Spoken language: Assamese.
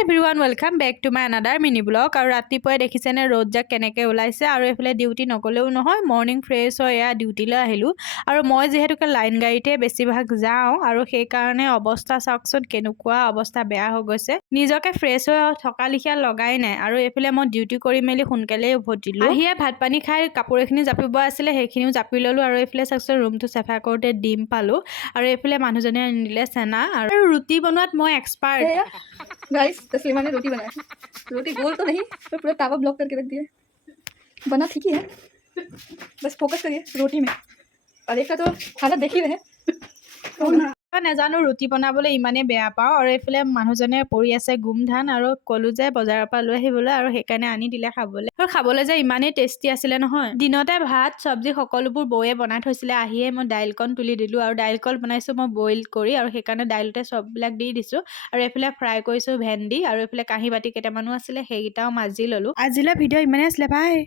Everyone welcome back to my another mini blog. আৰু ৰাতিপুৱাই দেখিছেনে ৰ'দ যাক কেনেকৈ ওলাইছে। আৰু এইফালে ডিউটি নগ'লেও নহয়, মৰ্ণিং ফ্ৰেছ হৈ এয়া ডিউটিলৈ আহিলোঁ। আৰু মই যিহেতুকে লাইন গাড়ীতে বেছিভাগ যাওঁ আৰু সেইকাৰণে অৱস্থা চাওকচোন, কেনেকুৱা অৱস্থা বেয়া হৈ গৈছে। নিজকে ফ্ৰেছ হৈ থকা লিখীয়া লগাই নাই। আৰু এইফালে মই ডিউটি কৰি মেলি সোনকালেই উভতিলোঁ। আহিয়ে ভাত পানী খাই কাপোৰ এখিনি জাপিব আছিলে, সেইখিনিও জাপি ল'লোঁ। আৰু এইফালে চাওকচোন ৰুমটো চাফা কৰোঁতে ডিম পালোঁ। আৰু এইফালে মানুহজনে আনি দিলে চেনা। আৰু ৰুটি বনোৱাত মই এক্সপাৰ্ট। गाइस तस्लीमा ने रोटी बनाया। रोटी गोल तो नहीं, पर पूरा तावा ब्लॉक करके रख दिया। बना ठीक ही है, बस फोकस करिए रोटी में। और एक का तो हालत देख ही रहे हैं। নাজানো ৰুটি বনাবলৈ ইমানেই বেয়া পাওঁ। আৰু এইফালে মানুহজনে পৰি আছে গোমধান, আৰু ক'লোঁ যে বজাৰৰ পৰা লৈ আহিবলৈ, আৰু সেইকাৰণে আনি দিলে খাবলৈ। আৰু খাবলৈ যে ইমানেই টেষ্টি আছিলে নহয়। দিনতে ভাত চব্জি সকলোবোৰ বৌয়ে বনাই থৈছিলে। আহিয়ে মই দাইলকণ তুলি দিলোঁ। আৰু দাইলকণ বনাইছোঁ মই বইল কৰি, আৰু সেইকাৰণে দাইলতে চববিলাক দি দিছোঁ। আৰু এইফালে ফ্ৰাই কৰিছোঁ ভেন্দি। আৰু এইফালে কাঁহী বাতি কেইটামানো আছিলে, সেইকেইটাও মাজি ল'লোঁ। আজিলৈ ভিডিঅ' ইমানেই আছিলে, বাই।